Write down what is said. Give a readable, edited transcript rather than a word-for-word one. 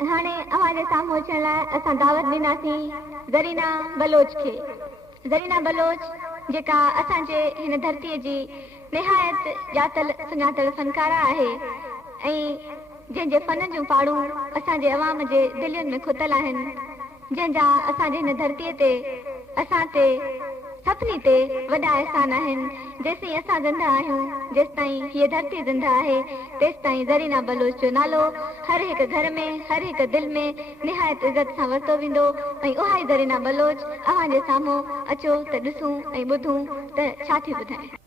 हाणे अवां जे साम्हूं अचण लाइ असां दावत ॾिनासीं ज़रीना बलोच खे। ज़रीना बलोच जेका असांजे हिन धरतीअ जी निहायत ॼातल सुञातल फनकारा आहे ऐं जंहिंजे फन जूं पाड़ूं असांजे अवाम जे दिलियुनि में खुतल आहिनि, जंहिंजा असांजे हिन धरतीअ ते असां ते सभिनी ते वॾा एहसान आहिनि। जेसीं असां ज़िंदा आहियूं, जेसिताईं हीअ धरती ज़िंदा आहे, तेसिताईं ज़रीना बलोच जो नालो हर हिकु घर में, हर हिकु दिलि में निहायत इज़त सां वरितो वेंदो। ऐं उहा ई ज़रीना बलोच अव्हां जे साम्हूं अचो त ॾिसूं ऐं ॿुधूं त छा थी ॿुधाए।